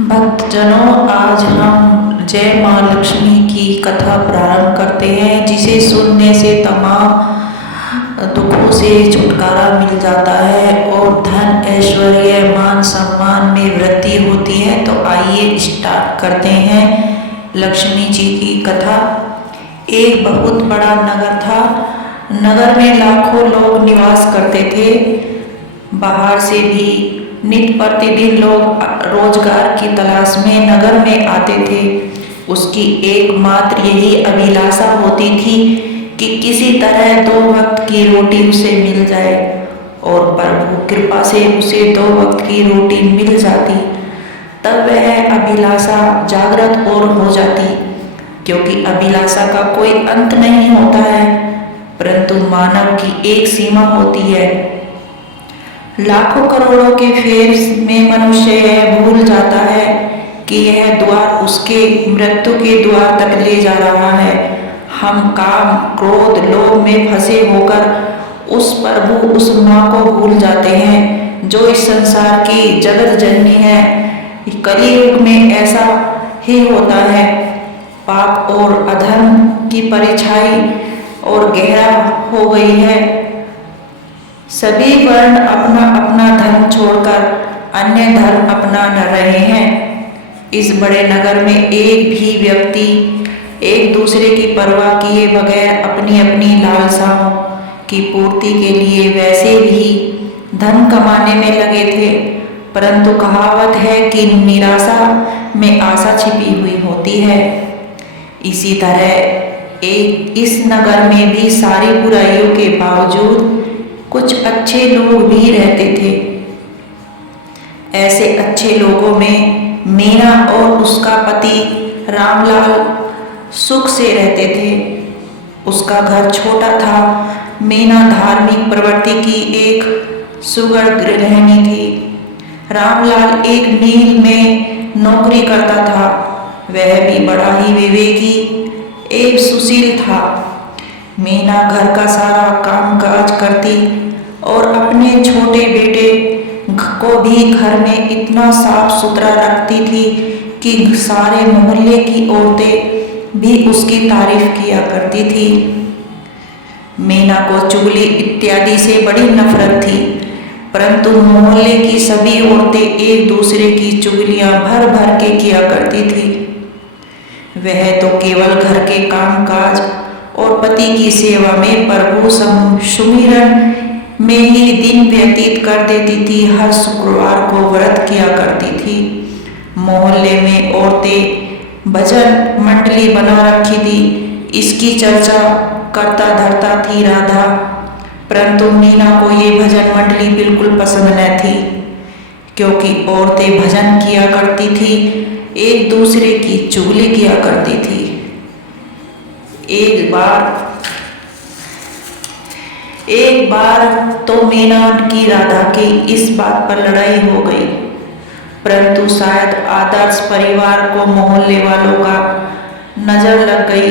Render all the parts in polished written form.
भक्तजनों, आज हम जय माँ लक्ष्मी की कथा प्रारंभ करते हैं, जिसे सुनने से तमाम दुखों से छुटकारा मिल जाता है और धन ऐश्वर्य मान सम्मान में वृद्धि होती है। तो आइए स्टार्ट करते हैं लक्ष्मी जी की कथा। एक बहुत बड़ा नगर था। नगर में लाखों लोग निवास करते थे। बाहर से भी नित्य प्रतिदिन लोग रोजगार की तलाश में नगर में आते थे। उसकी एकमात्र यही अभिलाषा होती थी कि किसी तरह 2 वक्त की रोटी उसे मिल जाए, और प्रभु कृपा से उसे 2 वक्त की रोटी मिल जाती। तब वह अभिलाषा जागृत और हो जाती, क्योंकि अभिलाषा का कोई अंत नहीं होता है, परंतु मानव की एक सीमा होती है। लाखों करोड़ों के फेर में मनुष्य यह भूल जाता है कि यह द्वार उसके मृत्यु के द्वार तक ले जा रहा है। हम काम क्रोध लोभ में फंसे होकर उस प्रभु उस माँ को भूल जाते हैं, जो इस संसार की जगत जननी है। कलियुग में ऐसा ही होता है। पाप और अधर्म की परछाई और गहरा हो गई है। सभी वर्ण अपना अपना धर्म छोड़कर अन्य धर्म अपना रहे हैं। इस बड़े नगर में एक भी व्यक्ति एक दूसरे की परवाह किए बगैर अपनी अपनी लालसाओं की पूर्ति के लिए वैसे भी धन कमाने में लगे थे। परंतु कहावत है कि निराशा में आशा छिपी हुई होती है। इसी तरह इस नगर में भी सारी बुराइयों के बावजूद कुछ अच्छे लोग भी रहते थे। ऐसे अच्छे लोगों में मीना और उसका पति रामलाल सुख से रहते थे। उसका घर छोटा था। मीना धार्मिक प्रवृत्ति की एक सुघड़ गृहिणी थी। रामलाल एक मिल में नौकरी करता था। वह भी बड़ा ही विवेकी एवं सुशील था। मीना घर का सारा कामकाज करती और अपने छोटे बेटे को भी घर में इतना साफ सुथरा रखती थी कि सारे मोहल्ले की औरतें भी उसकी तारीफ किया करती थी। मीना को चुगली इत्यादि से बड़ी नफरत थी, परंतु मोहल्ले की सभी औरतें एक दूसरे की चुगलियां भर भर के किया करती थी। वह तो केवल घर के कामकाज और पति की सेवा में प्रभु सुमिरन में ही दिन व्यतीत कर देती थी। हर शुक्रवार को व्रत किया करती थी। मोहल्ले में औरतें भजन मंडली बना रखी थी। इसकी चर्चा करता धरता थी राधा, परंतु मीना को ये भजन मंडली बिल्कुल पसंद न थी, क्योंकि औरतें भजन किया करती थी, एक दूसरे की चुगली किया करती थी। एक बार तो मीना की राधा की इस बात पर लड़ाई हो गई, परंतु शायद आदर्श परिवार को मोहल्ले वालों का नजर लग गई।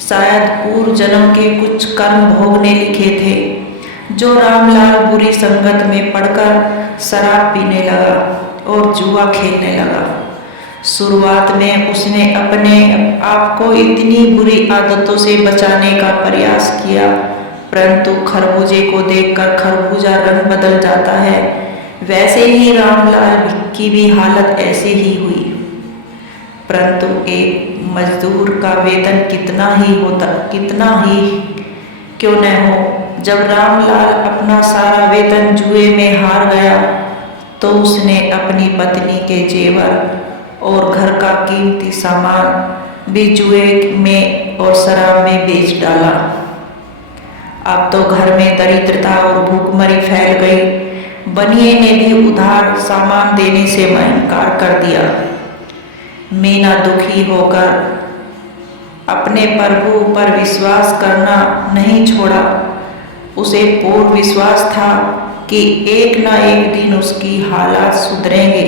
शायद पूर्व जन्म के कुछ कर्म भोगने लिखे थे, जो रामलाल बुरी संगत में पड़कर शराब पीने लगा और जुआ खेलने लगा। शुरुआत में उसने अपने आप को इतनी बुरी आदतों से बचाने का प्रयास किया, परंतु खरबूजे को देखकर खरबूजा रंग बदल जाता है। वैसे ही रामलाल की भी हालत ऐसे ही हुई। परंतु एक मजदूर का वेतन कितना ही क्यों न हो, जब रामलाल अपना सारा वेतन जुए में हार गया, तो उसने अपनी पत्नी के जेवर और घर का कीमती सामान भी जुए में और शराब में बेच डाला। अब तो घर में दरिद्रता और भूखमरी फैल गई। बनिए ने भी उधार सामान देने से इनकार कर दिया। मीना दुखी होकर अपने प्रभु पर विश्वास करना नहीं छोड़ा। उसे पूर्ण विश्वास था कि एक ना एक दिन उसकी हालात सुधरेंगे।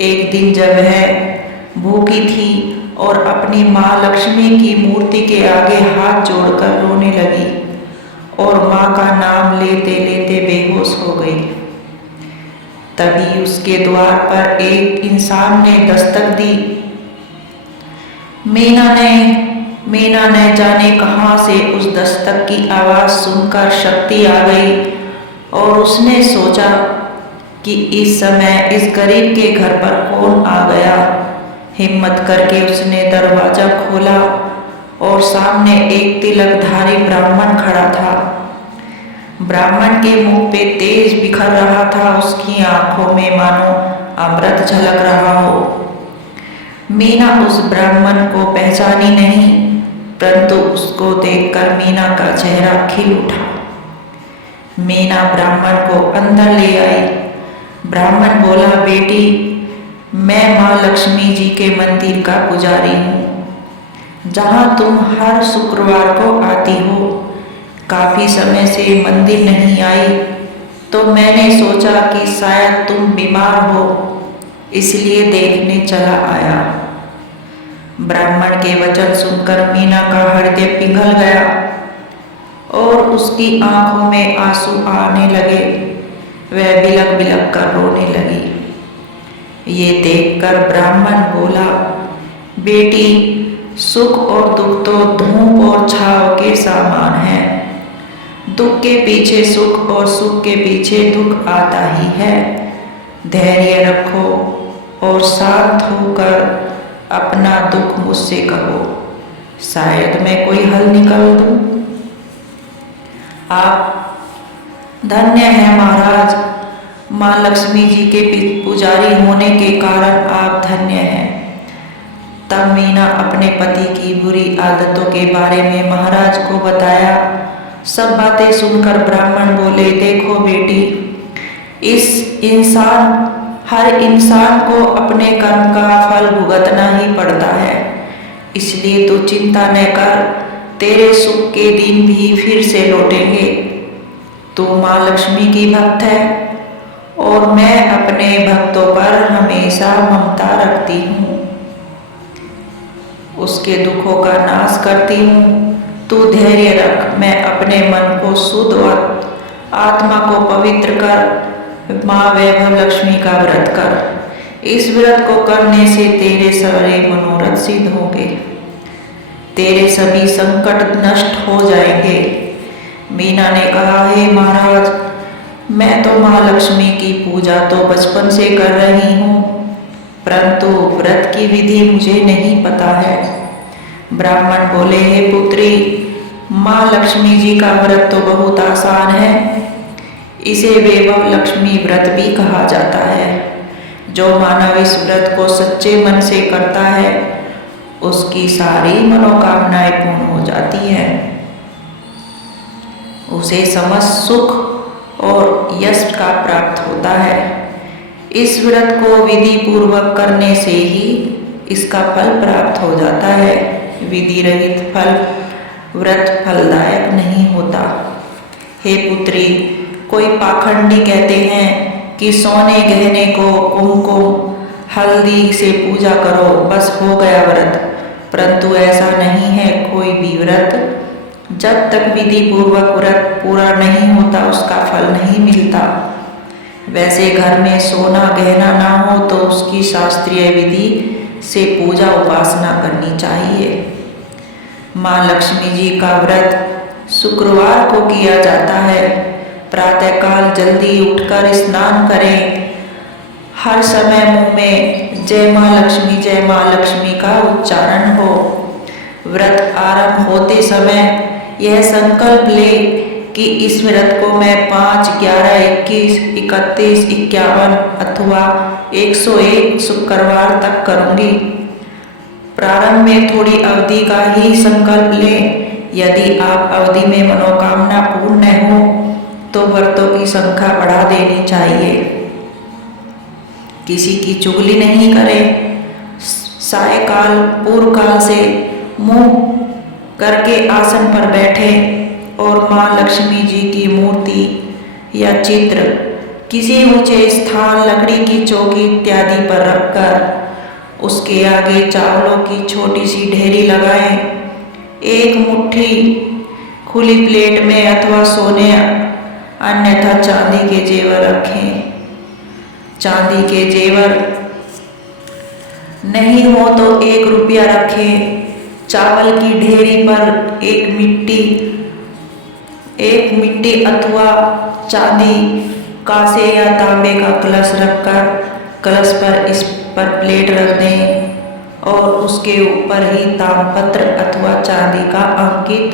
एक दिन जब वह भूखी थी और अपनी माँ लक्ष्मी की मूर्ति के आगे हाथ जोड़कर रोने लगी और माँ का नाम लेते लेते बेहोश हो गई। तभी उसके द्वार पर एक इंसान ने दस्तक दी। मीना ने जाने कहां से उस दस्तक की आवाज सुनकर शक्ति आ गई और उसने सोचा कि इस समय इस गरीब के घर पर कौन आ गया। हिम्मत करके उसने दरवाजा खोला और सामने एक तिलकधारी ब्राह्मण खड़ा था। ब्राह्मण के मुंह पे तेज बिखर रहा था, उसकी आंखों में मानो अमृत झलक रहा हो। मीना उस ब्राह्मण को पहचानी नहीं, परंतु उसको देखकर मीना का चेहरा खिल उठा। मीना ब्राह्मण को अंदर ले आई। ब्राह्मण बोला, बेटी, मैं माँ लक्ष्मी जी के मंदिर का पुजारी हूँ, जहाँ तुम हर शुक्रवार को आती हो। काफी समय से मंदिर नहीं आई, तो मैंने सोचा कि शायद तुम बीमार हो, इसलिए देखने चला आया। ब्राह्मण के वचन सुनकर मीना का हृदय पिघल गया और उसकी आंखों में आंसू आने लगे। वह बिलक बिलक कर रोने लगी। ये देखकर ब्राह्मण बोला, बेटी, सुख और दुख तो धूप और छाव के समान है। दुख के पीछे सुख और सुख के पीछे दुख आता ही है। धैर्य रखो और शांत होकर अपना दुख मुझसे कहो, शायद मैं कोई हल निकाल दूं। आप धन्य हैं महाराज, माँ लक्ष्मी जी के पुजारी होने के कारण आप धन्य हैं। तब मीना अपने पति की बुरी आदतों के बारे में महाराज को बताया। सब बातें सुनकर ब्राह्मण बोले, देखो बेटी, हर इंसान को अपने कर्म का फल भुगतना ही पड़ता है, इसलिए तू चिंता न कर, तेरे सुख के दिन भी फिर से लौटेंगे। तू माँ लक्ष्मी की भक्त है और मैं अपने भक्तों पर हमेशा ममता रखती हूँ, उसके दुखों का नाश करती हूँ। तू धैर्य रख, मैं अपने मन को शुद्ध और आत्मा को पवित्र कर माँ वैभव लक्ष्मी का व्रत कर। इस व्रत को करने से तेरे सारे मनोरथ सिद्ध होंगे, तेरे सभी संकट नष्ट हो जाएंगे। मीना ने कहा, हे महाराज, मैं तो माँ लक्ष्मी की पूजा तो बचपन से कर रही हूँ, परंतु व्रत की विधि मुझे नहीं पता है। ब्राह्मण बोले, हे पुत्री, माँ लक्ष्मी जी का व्रत तो बहुत आसान है। इसे वैभव लक्ष्मी व्रत भी कहा जाता है। जो मानव इस व्रत को सच्चे मन से करता है, उसकी सारी मनोकामनाएं पूर्ण हो जाती हैं। उसे समस्त सुख और यश का प्राप्त होता है। इस व्रत को विधि पूर्वक करने से ही इसका फल प्राप्त हो जाता है। विधि रहित फल व्रत फलदायक नहीं होता। हे पुत्री, कोई पाखंडी कहते हैं कि सोने गहने को कुमकुम हल्दी से पूजा करो, बस हो गया व्रत, परंतु ऐसा नहीं है। कोई भी व्रत जब तक विधि पूर्वक व्रत पूरा नहीं होता, उसका फल नहीं मिलता। वैसे घर में सोना गहना ना हो तो उसकी शास्त्रीय विधि से पूजा उपासना करनी चाहिए। माँ लक्ष्मी जी का व्रत शुक्रवार को किया जाता है। प्रातःकाल जल्दी उठकर स्नान करें। हर समय मुंह में जय माँ लक्ष्मी का उच्चारण हो। व्रत आरंभ होते समय यह संकल्प ले कि इस व्रत को मैं 5, 11, 21, 31, 51 अथवा 101 शुक्रवार तक करूंगी। प्रारंभ में थोड़ी अवधि का ही संकल्प लें। यदि आप अवधि में मनोकामना पूर्ण न हो तो व्रतों की संख्या बढ़ा देनी चाहिए। किसी की चुगली नहीं करें। सायकाल पूर्व काल से मुंह करके आसन पर बैठे और माँ लक्ष्मी जी की मूर्ति या चित्र किसी ऊंचे स्थान, लकड़ी की चौकी इत्यादि पर रखकर उसके आगे चावलों की छोटी सी ढेरी लगाएं। एक मुट्ठी खुली प्लेट में अथवा सोने अन्यथा चांदी के जेवर रखें। चांदी के जेवर नहीं हो तो 1 रुपया रखें। चावल की ढेरी पर एक मिट्टी अथवा चांदी, कांसे या तांबे का कलश रखकर कलश पर इस पर प्लेट रख दें और उसके ऊपर ही ताम्रपत्र अथवा चांदी का अंकित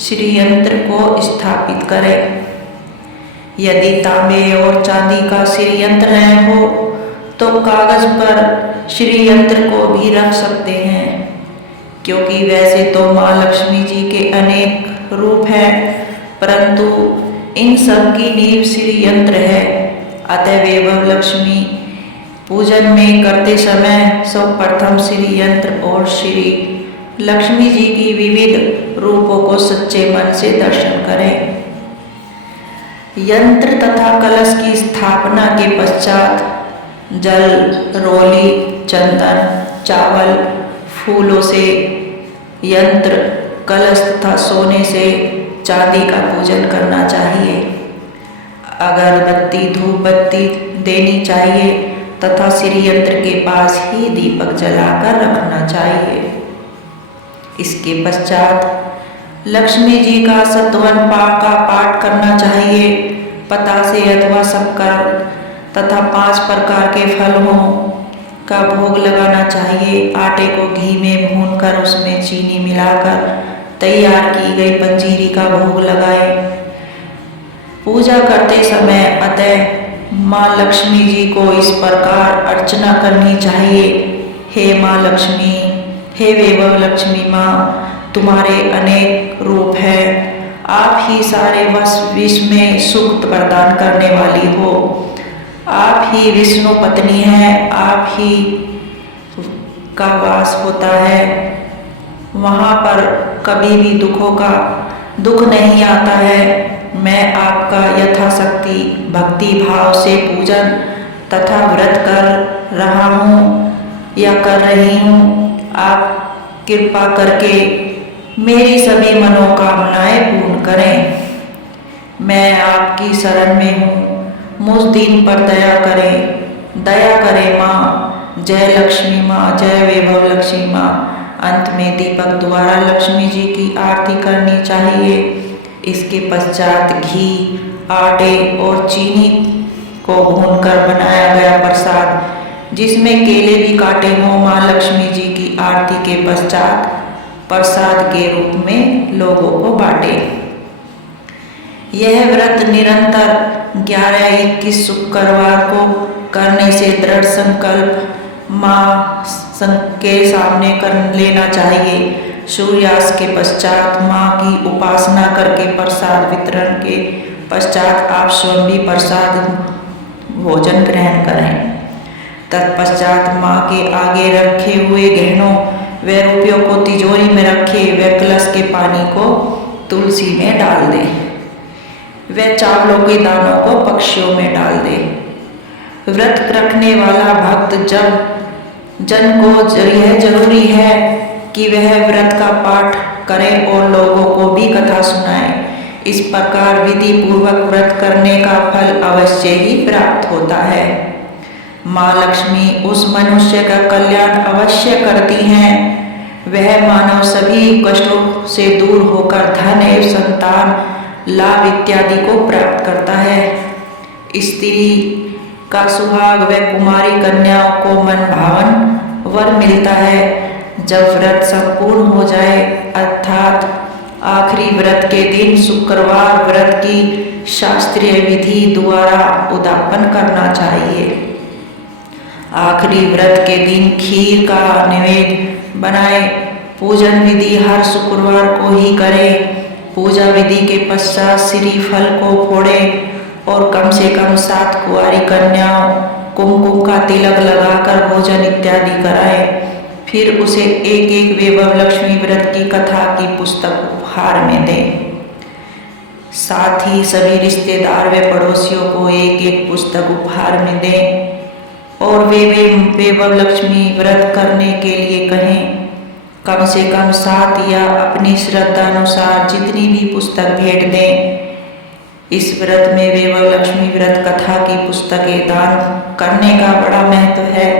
श्री यंत्र को स्थापित करें। यदि तांबे और चांदी का श्री यंत्र न हो तो कागज पर श्री यंत्र को भी रख सकते हैं, क्योंकि वैसे तो माँ लक्ष्मी जी के अनेक रूप हैं, परंतु इन सब की नींव श्री यंत्र है। अतः वैभव लक्ष्मी पूजन में करते समय सर्वप्रथम श्री यंत्र और श्री लक्ष्मी जी की विविध रूपों को सच्चे मन से दर्शन करें। यंत्र तथा कलश की स्थापना के पश्चात जल, रोली, चंदन, चावल, फूलों से यंत्र, कलश तथा सोने से चांदी का पूजन करना चाहिए। अगरबत्ती, धूप बत्ती देनी चाहिए तथा श्री यंत्र के पास ही दीपक जलाकर रखना चाहिए। इसके पश्चात लक्ष्मी जी का सत्वन का पाठ करना चाहिए। पतासे अथवा शक्कर तथा 5 प्रकार के फलों का भोग लगाना चाहिए। आटे को घी में भूनकर उसमें चीनी मिलाकर तैयार की गई पंजीरी का भोग लगाएं। पूजा करते समय अतः माँ लक्ष्मी जी को इस प्रकार अर्चना करनी चाहिए। हे माँ लक्ष्मी, हे वैभव लक्ष्मी माँ, तुम्हारे अनेक रूप हैं। आप ही सारे विश्व में सुख प्रदान करने वाली हो। आप ही विष्णु पत्नी हैं। आप ही का वास होता है। वहाँ पर कभी भी दुख नहीं आता है। मैं आपका यथाशक्ति भक्ति भाव से पूजन तथा व्रत कर रहा हूँ या कर रही हूँ। आप कृपा करके मेरी सभी मनोकामनाएं पूर्ण करें। मैं आपकी शरण में हूँ, मुझ दीन पर दया करें माँ। जय लक्ष्मी माँ, जय वैभव लक्ष्मी माँ। अंत में दीपक द्वारा लक्ष्मी जी की आरती करनी चाहिए। इसके पश्चात घी, आटे और चीनी को भूनकर बनाया गया प्रसाद, जिसमें केले भी काटे हों, माँ लक्ष्मी जी की आरती के पश्चात प्रसाद के रूप में लोगों को बांटे। यह व्रत निरंतर 11-21 शुक्रवार को करने से दृढ़ संकल्प माँ के सामने कर लेना चाहिए। सूर्यास्त के पश्चात माँ की उपासना करके प्रसाद वितरण के पश्चात आप स्वयं भी प्रसाद भोजन ग्रहण करें। तत्पश्चात माँ के आगे रखे हुए गहनों व रुपयों को तिजोरी में रखे व कलश के पानी को तुलसी में डाल दे व चावलों के दानों को पक्षियों में डाल दे। व्रत रखने वाला भक्त जन को यह जरूरी है कि वह व्रत का पाठ करे और लोगों को भी कथा सुनाए। इस प्रकार विधि पूर्वक व्रत करने का फल अवश्य ही प्राप्त होता है। माँ लक्ष्मी उस मनुष्य का कल्याण अवश्य करती हैं। वह मानव सभी कष्टों से दूर होकर धन एवं संतान लाभ इत्यादि को प्राप्त करता है। स्त्री का सुहाग व कुमारी कन्याओं को मन भावन वर मिलता है। जब व्रत संपूर्ण हो जाए अर्थात आखिरी व्रत के दिन शुक्रवार व्रत की शास्त्रीय विधि द्वारा उद्यापन करना चाहिए। आखिरी व्रत के दिन खीर का नैवेद्य बनाए। पूजन विधि हर शुक्रवार को ही करें। पूजा विधि के पश्चात श्री फल को फोड़े और कम से कम 7 कुंवारी कन्याओं कुमकुम का तिलक लगाकर भोजन इत्यादि कराए। फिर उसे एक वैभव लक्ष्मी व्रत की कथा की पुस्तक उपहार में दें। साथ ही सभी रिश्तेदार व पड़ोसियों को एक पुस्तक उपहार में दें और वे वैभव लक्ष्मी व्रत करने के लिए कहें। कम से कम 7 या अपनी श्रद्धा अनुसार जितनी भी पुस्तक भेंट दें। इस व्रत में वैभव लक्ष्मी व्रत कथा की पुस्तकें दान करने का बड़ा महत्व है।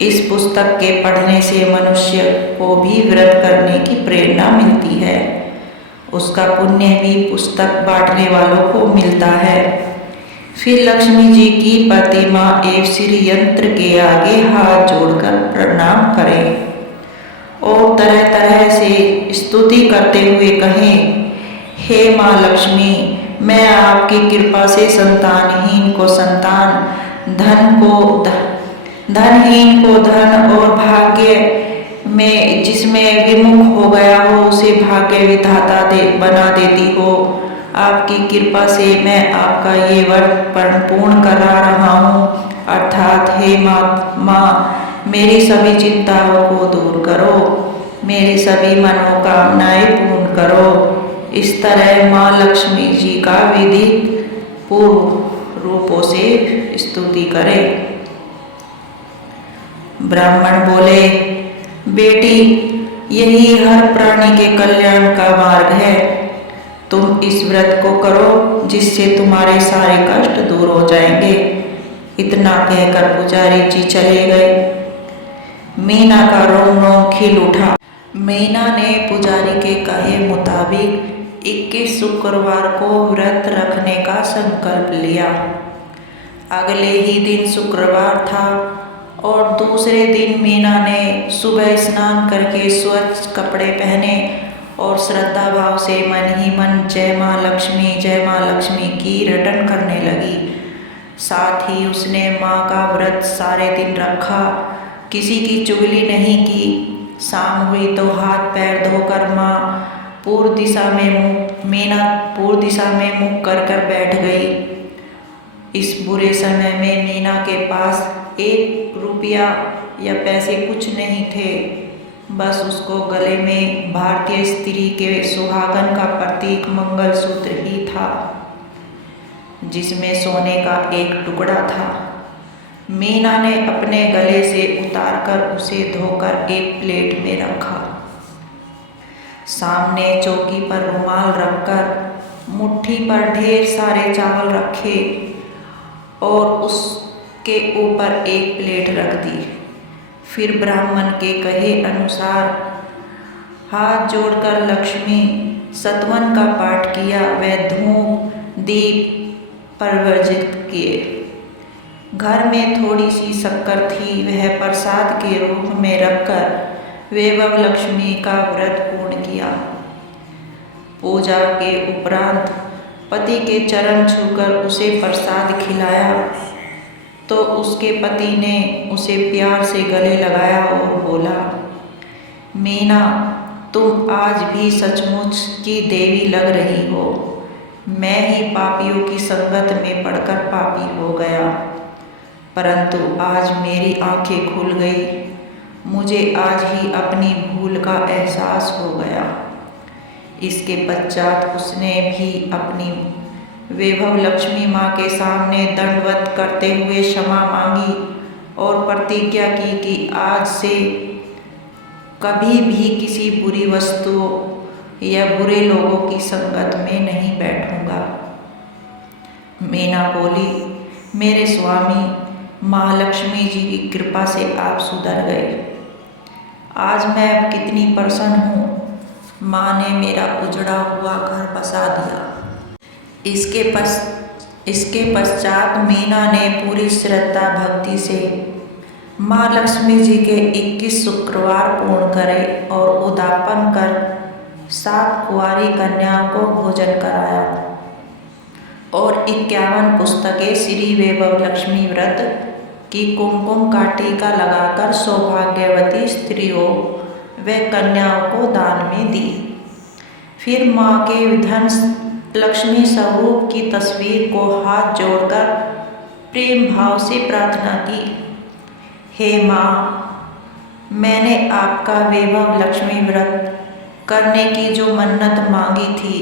इस पुस्तक के पढ़ने से मनुष्य को भी व्रत करने की प्रेरणा मिलती है। उसका पुण्य भी पुस्तक बांटने वालों को मिलता है। फिर लक्ष्मी जी की प्रतिमा एवं श्री यंत्र के आगे हाथ जोड़कर प्रणाम करें और तरह तरह से स्तुति करते हुए कहें, हे माँ लक्ष्मी, मैं आपकी कृपा से संतानहीन को संतान, धनहीन को धन और भाग्य में जिसमें विमुख हो गया हो उसे भाग्य विधाता बना देती हो। आपकी कृपा से मैं आपका ये व्रत पूर्ण करा रहा हूँ। अर्थात हे माँ, मेरी सभी चिंताओं को दूर करो, मेरी सभी मनोकामनाएं पूर्ण करो। इस तरह माँ लक्ष्मी जी का विधित पूर्व रूपों से स्तुति करें। ब्राह्मण बोले, बेटी, यही हर प्राणी के कल्याण का मार्ग है। तुम इस व्रत को करो जिससे तुम्हारे सारे कष्ट दूर हो जाएंगे। इतना कहकर पुजारी जी चले गए। मीना का रोम रोम खिल उठा। मीना ने पुजारी के कहे मुताबिक 21 शुक्रवार को व्रत रखने का संकल्प लिया। अगले ही दिन शुक्रवार था और दूसरे दिन मीना ने सुबह स्नान करके स्वच्छ कपड़े पहने और श्रद्धा भाव से मन ही मन जय माँ लक्ष्मी की रटन करने लगी। साथ ही उसने माँ का व्रत सारे दिन रखा, किसी की चुगली नहीं की। शाम हुई तो हाथ पैर धोकर मीना पूर्व दिशा में मुख कर बैठ गई। इस बुरे समय में मीना के पास 1 रुपया या पैसे कुछ नहीं थे। बस उसको गले में भारतीय स्त्री के सुहागन का प्रतीक मंगलसूत्र ही था, जिसमें सोने का एक टुकड़ा था। मीना ने अपने गले से उतारकर उसे धोकर एक प्लेट में रखा। सामने चौकी पर रुमाल रखकर मुट्ठी पर ढेर सारे चावल रखे और उसके ऊपर एक प्लेट रख दी। फिर ब्राह्मण के कहे अनुसार हाथ जोड़कर लक्ष्मी सतवन का पाठ किया। वह धूप दीप प्रज्वलित किए। घर में थोड़ी सी शक्कर थी, वह प्रसाद के रूप में रखकर वैभव लक्ष्मी का व्रत पूर्ण किया। पूजा के उपरांत पति के चरण छूकर उसे प्रसाद खिलाया तो उसके पति ने उसे प्यार से गले लगाया और बोला, मीना, तुम आज भी सचमुच की देवी लग रही हो। मैं ही पापियों की संगत में पड़कर पापी हो गया, परंतु आज मेरी आंखें खुल गई। मुझे आज ही अपनी भूल का एहसास हो गया। इसके पश्चात उसने भी अपनी वैभव लक्ष्मी माँ के सामने दंडवत करते हुए क्षमा मांगी और प्रतिज्ञा की कि आज से कभी भी किसी बुरी वस्तु या बुरे लोगों की संगत में नहीं बैठूंगा। मीना बोली, मेरे स्वामी, माँ लक्ष्मी जी की कृपा से आप सुधर गए। आज मैं अब कितनी प्रसन्न हूँ। माँ ने मेरा उजड़ा हुआ घर बसा दिया। इसके पश्चात मीना ने पूरी श्रद्धा भक्ति से माँ लक्ष्मी जी के 21 शुक्रवार पूर्ण करे और उद्यापन कर 7 कुंवारी कन्याओं को भोजन कराया और 51 पुस्तकें श्री वैभव लक्ष्मी व्रत की कुमकुम का टीका लगाकर सौभाग्यवती स्त्रियों व कन्याओं को दान में दी। फिर माँ के धन लक्ष्मी स्वरूप की तस्वीर को हाथ जोड़कर प्रेम भाव से प्रार्थना की, हे माँ, मैंने आपका वैभव लक्ष्मी व्रत करने की जो मन्नत मांगी थी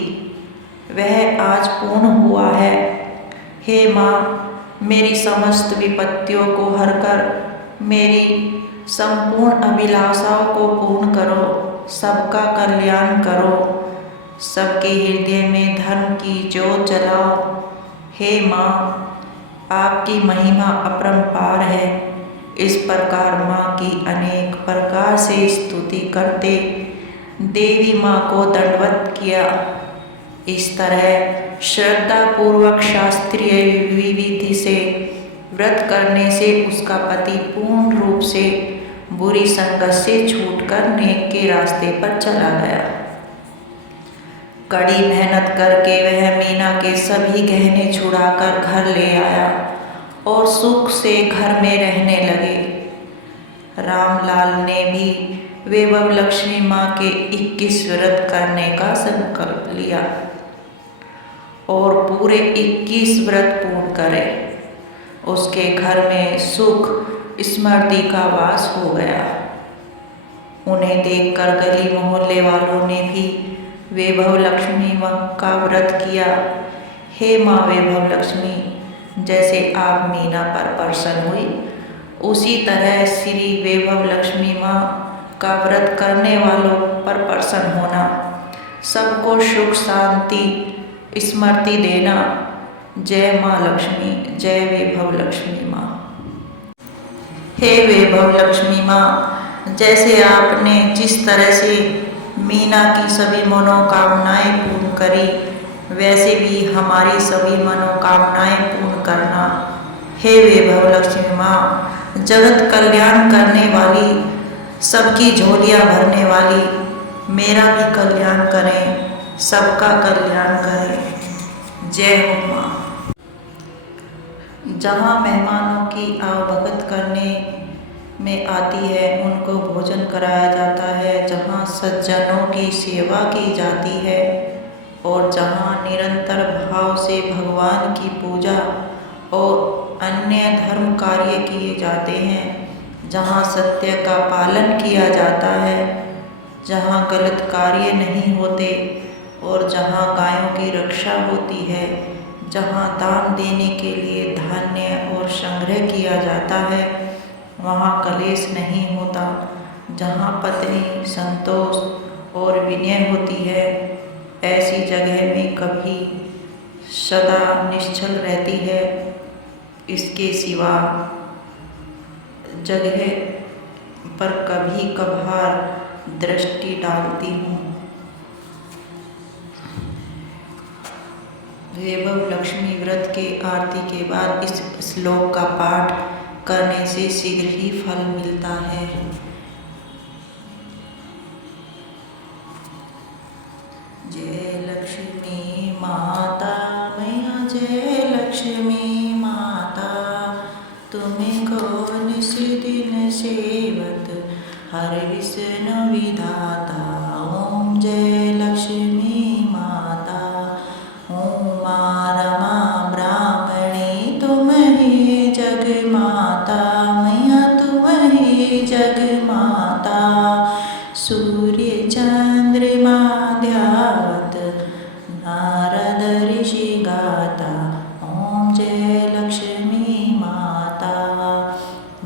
वह आज पूर्ण हुआ है। हे माँ, मेरी समस्त विपत्तियों को हरकर मेरी संपूर्ण अभिलाषाओं को पूर्ण करो, सबका कल्याण करो, सबके हृदय में धर्म की ज्योत जलाओ। हे माँ, आपकी महिमा अपरंपार है। इस प्रकार माँ की अनेक प्रकार से स्तुति करते देवी माँ को दंडवत किया। इस तरह श्रद्धा पूर्वक शास्त्रीय विधि से व्रत करने से उसका पति पूर्ण रूप से बुरी संगत से छूटकर नेक के रास्ते पर चला गया। कड़ी मेहनत करके वह मीना के सभी गहने छुड़ाकर घर ले आया और सुख से घर में रहने लगे। रामलाल ने भी वैभव लक्ष्मी माँ के 21 व्रत करने का संकल्प लिया और पूरे 21 व्रत पूर्ण करे। उसके घर में सुख स्मृति का वास हो गया। उन्हें देखकर गली मोहल्ले वालों ने भी वैभव लक्ष्मी माँ का व्रत किया। हे माँ वैभव लक्ष्मी, जैसे आप मीना पर प्रसन्न हुई, उसी तरह श्री वैभव लक्ष्मी माँ का व्रत करने वालों पर प्रसन्न होना, सबको सुख शांति स्मृति देना। जय माँ लक्ष्मी, जय वैभव लक्ष्मी माँ। हे वैभव लक्ष्मी माँ, जैसे आपने जिस तरह से मीना की सभी मनोकामनाएं पूर्ण करी, वैसे भी हमारी सभी मनोकामनाएं पूर्ण करना। हे वैभव लक्ष्मी माँ, जगत कल्याण करने वाली, सबकी झोलियाँ भरने वाली, मेरा भी कल्याण करें, सबका कल्याण करें। जय हो माँ। जहाँ मेहमानों की आवभगत करने में आती है, उनको भोजन कराया जाता है, जहाँ सज्जनों की सेवा की जाती है और जहाँ निरंतर भाव से भगवान की पूजा और अन्य धर्म कार्य किए जाते हैं, जहाँ सत्य का पालन किया जाता है, जहाँ गलत कार्य नहीं होते और जहाँ गायों की रक्षा होती है, जहाँ दान देने के लिए धान्य और संग्रह किया जाता है, वहाँ कलेश नहीं होता, जहाँ पत्नी संतोष और विनय होती है, ऐसी जगह में कभी सदा निश्चल रहती है। इसके सिवा जगह पर कभी कभार दृष्टि डालती हूँ। वैभव लक्ष्मी व्रत के आरती के बाद इस श्लोक का पाठ करने से शीघ्र ही फल मिलता है। जय लक्ष्मी माता मैया, जय लक्ष्मी माता, तुम्हें कौन से दिन सेवत हर विष्णु विधाता। ओम जय लक्ष्मी माता, ओम रमा ब्राह्मणी, तुम ही जग माता मैया, तुम ही जग माता। सूर्य चंद्रमा ध्यावत नारद ऋषि गाता। ओम जय लक्ष्मी माता,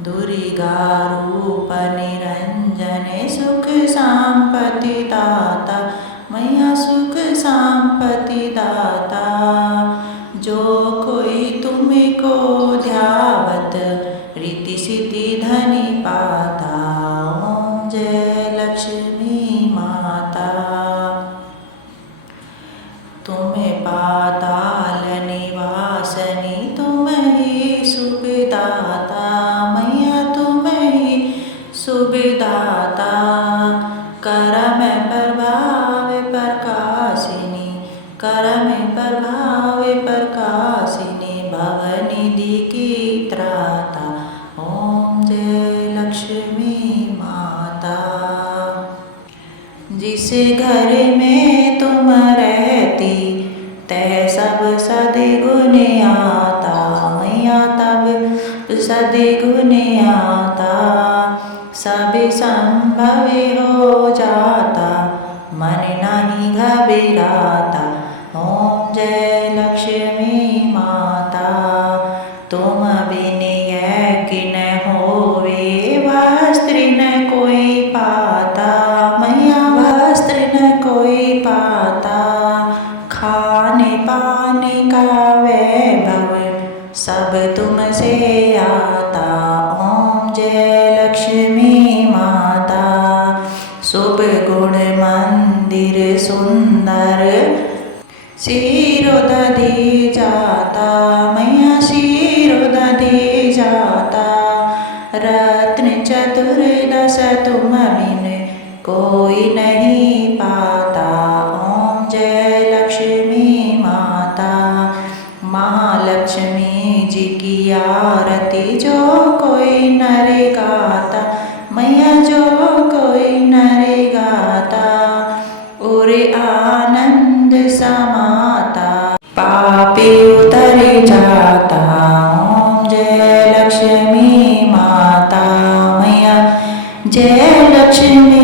दुर्गा रूप निरंजन, सुख संपत्ति दाता मैया, सुख संपत्ति दाता। जो कोई तुमको ध्यावत रीति सिद्धि धनी पाता। ओम जय लक्ष्मी माता, तुम्हें पाताल निवासनी, तुम ही सुखदाता मैया, तुम ही सुखदाता। करम प्रभाव प्रकाशिनी, करम प्रभाव प्रकाशिनी, भवनिधि की त्राता। ओम जय लक्ष्मी माता। जिस घर में तुम रहती, तह सब सद्गुण आता मैया, तब सद्गुण आता। सब संभव हो जाता, मन नहीं घबराता। ओम जय लक्ष्मी माता, तुम बिन यज्ञ न होवे, वस्त्र न कोई पाता मैया, वस्त्र न कोई पाता। लक्ष्मी माता। शुभ गुण मंदिर सुंदर शिरोदधि जाता, मैया शिरोदधि जाता। रत्न चतुर्दश तुम बिन कोई नहीं पाता। ओम जय लक्ष्मी माता। महालक्ष्मी जी की आरती जो कोई नर गाता, मैया जो कोई नर गाता, और आनंद समाता, पापी उतर जाता। ओम जय लक्ष्मी माता, मैया जय लक्ष्मी